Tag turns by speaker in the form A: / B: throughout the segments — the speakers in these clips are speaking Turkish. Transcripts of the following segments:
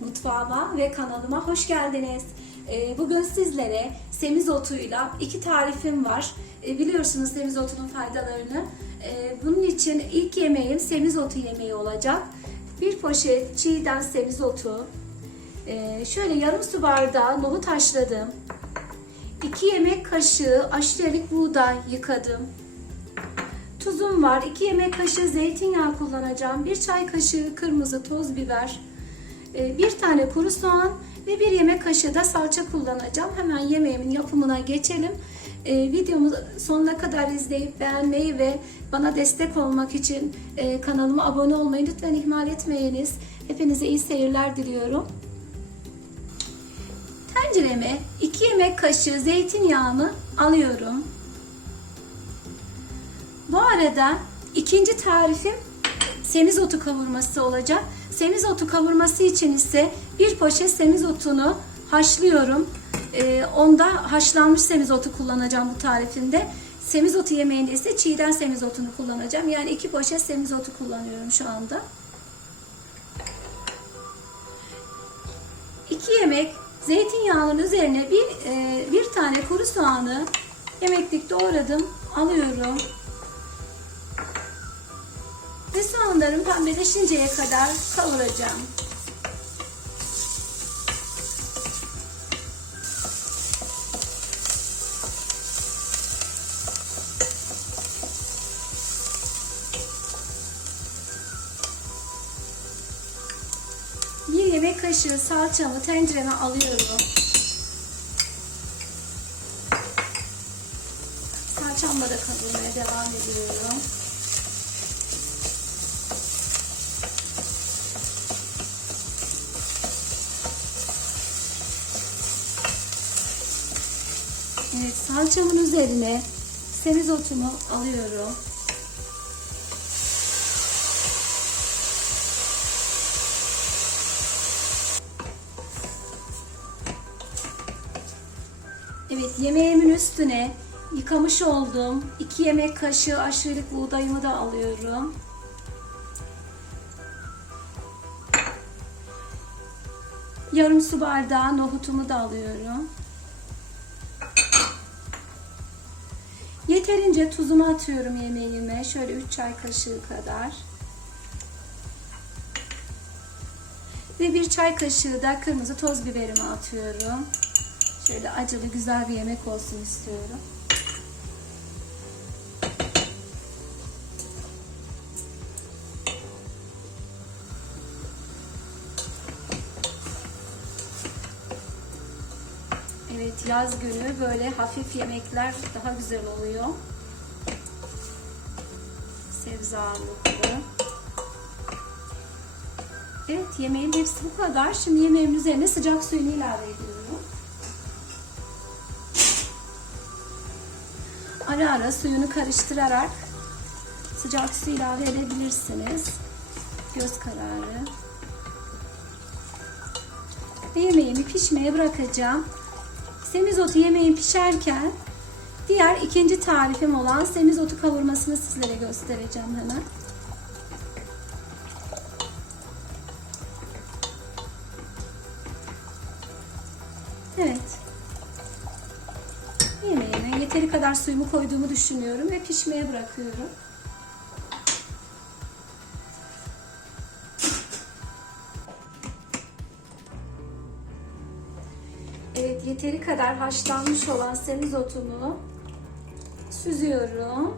A: mutfağıma ve kanalıma hoş geldiniz. Ee, Bugün sizlere semizotuyla iki tarifim var. Ee, Biliyorsunuz semizotunun faydalarını. Ee, Bunun için ilk yemeğim semizotu yemeği olacak. Bir poşet çiğden semizotu, şöyle yarım su bardağı nohut haşladım. 2 yemek kaşığı aşurelik buğday yıkadım. Tuzum var. 2 yemek kaşığı zeytinyağı kullanacağım. 1 çay kaşığı kırmızı toz biber. 1 tane kuru soğan ve 1 yemek kaşığı da salça kullanacağım. Hemen yemeğimin yapımına geçelim. Ee, videomu sonuna kadar izleyip beğenmeyi ve bana destek olmak için e, kanalıma abone olmayı lütfen ihmal etmeyiniz. Hepinize iyi seyirler diliyorum. Tencereme 2 yemek kaşığı zeytinyağını alıyorum. Bu arada ikinci tarifim semizotu kavurması olacak. Semizotu kavurması için ise bir poşet semizotunu haşlıyorum. Ee, onda haşlanmış semizotu kullanacağım bu tarifinde. Semizotu yemeğinde ise çiğden semizotunu kullanacağım. Yani iki poşet semizotu kullanıyorum şu anda. 2 yemek zeytinyağının üzerine bir, e, bir tane kuru soğanı yemeklik doğradım. Alıyorum. Soğanlarım pembeleşinceye kadar kavuracağım. Bir yemek kaşığı salçamı tencereme alıyorum. Salçamla da kavurmaya devam ediyorum. Evet, salçamın üzerine semizotumu alıyorum. Evet, yemeğimin üstüne yıkamış olduğum 2 yemek kaşığı aşırılık buğdayımı da alıyorum. Yarım su bardağı nohutumu da alıyorum. Yeterince tuzumu atıyorum yemeğime. Şöyle 3 çay kaşığı kadar. Ve bir çay kaşığı da kırmızı toz biberimi atıyorum. Şöyle acılı güzel bir yemek olsun istiyorum. Evet yaz günü böyle hafif yemekler daha güzel oluyor. Sebze ağırlıklı. Evet yemeğin hepsi bu kadar. Şimdi yemeğimin üzerine sıcak suyunu ilave ediyorum. Ara ara suyunu karıştırarak sıcak su ilave edebilirsiniz. Göz kararı. Ve yemeğimi pişmeye bırakacağım. Semizotu yemeğin pişerken diğer ikinci tarifim olan semizotu kavurmasını sizlere göstereceğim hemen. Evet. Yemeğime yeteri kadar suyumu koyduğumu düşünüyorum ve pişmeye bırakıyorum. Yeteri kadar haşlanmış olan semizotunu süzüyorum.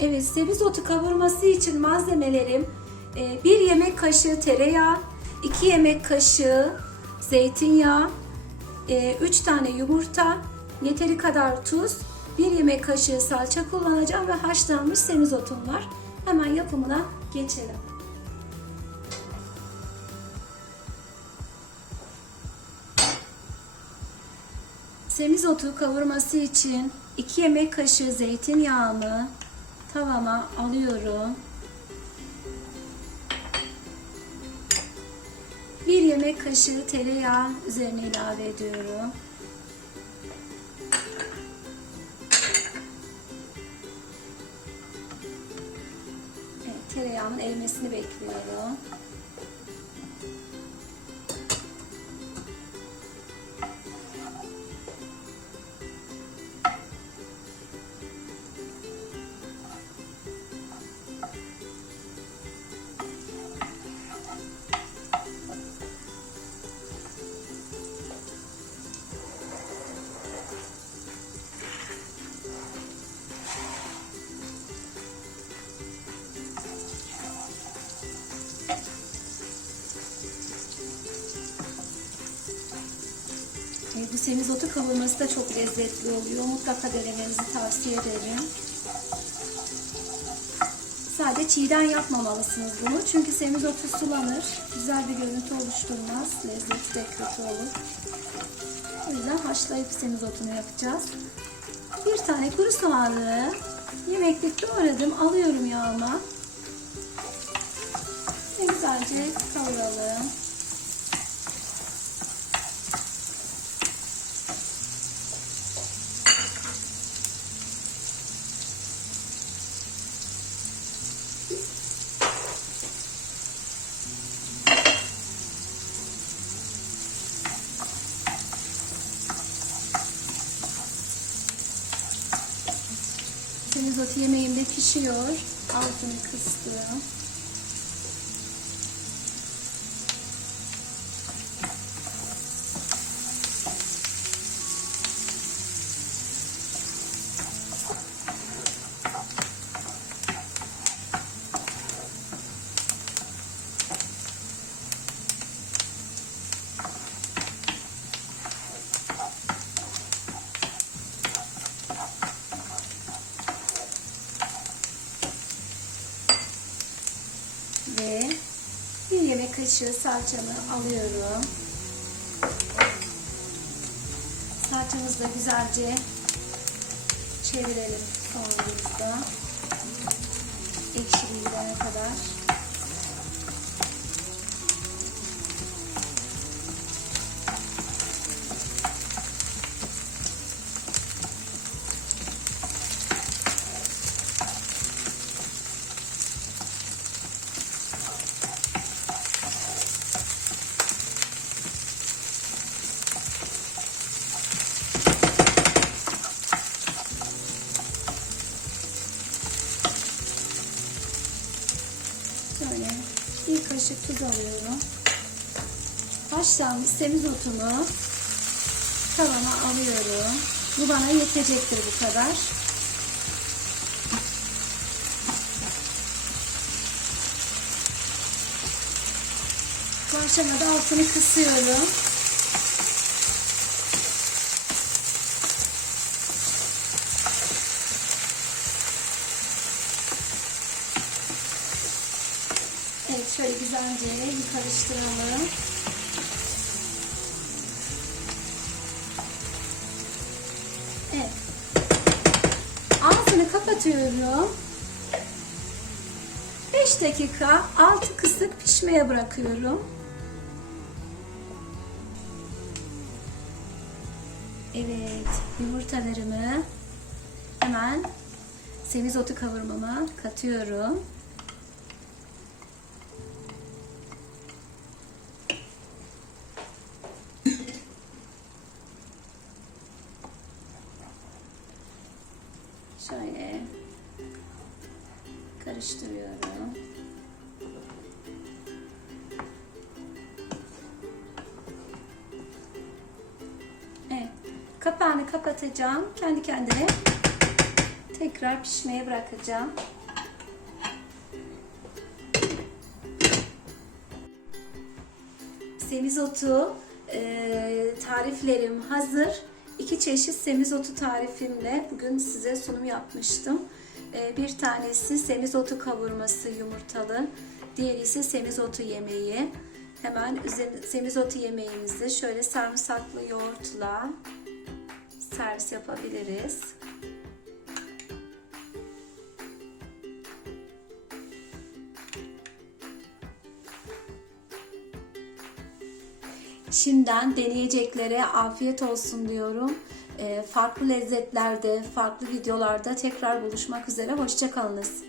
A: Evet, semizotu kavurması için malzemelerim 1 yemek kaşığı tereyağı, 2 yemek kaşığı zeytinyağı, 3 tane yumurta, yeteri kadar tuz, 1 yemek kaşığı salça kullanacağım ve haşlanmış semizotum var. Hemen yapımına geçelim. Semizotu kavurması için 2 yemek kaşığı zeytinyağını tavama alıyorum. 1 yemek kaşığı tereyağı üzerine ilave ediyorum. Tereyağının erimesini bekliyorum. Semizotu kavurması da çok lezzetli oluyor. Mutlaka denemenizi tavsiye ederim. Sadece çiğden yapmamalısınız bunu. Çünkü semizotu sulanır. Güzel bir görüntü oluşturmaz. Lezzeti de kötü olur. O yüzden haşlayıp semizotunu yapacağız. Bir tane kuru soğanı yemeklik doğradım. Alıyorum yağıma. Ve güzelce kavuralım. Semizotu yemeğimde pişiyor. Altını kıstım. Kaşığı salçamı alıyorum. Salçamızı da güzelce çevirelim soğanımızda. Şöyle bir kaşık tuz alıyorum. Haşlanmış semizotumu tavama alıyorum. Bu bana yetecektir bu kadar. Bu aşamada altını kısıyorum. Evet şöyle güzelce bir karıştıralım. Evet. Altını kapatıyorum. 5 dakika altı kısık pişmeye bırakıyorum. Evet, yumurtalarımı hemen semizotu kavurmama katıyorum. Kapağını kapatacağım. Kendi kendine tekrar pişmeye bırakacağım. Semizotu e, tariflerim hazır. İki çeşit semizotu tarifimle bugün size sunum yapmıştım. E, bir tanesi semizotu kavurması yumurtalı, diğeri ise semizotu yemeği. Hemen semizotu yemeğimizi şöyle sarımsaklı yoğurtla servis yapabiliriz. Şimdiden deneyeceklere afiyet olsun diyorum. E, farklı lezzetlerde, farklı videolarda tekrar buluşmak üzere. Hoşçakalınız.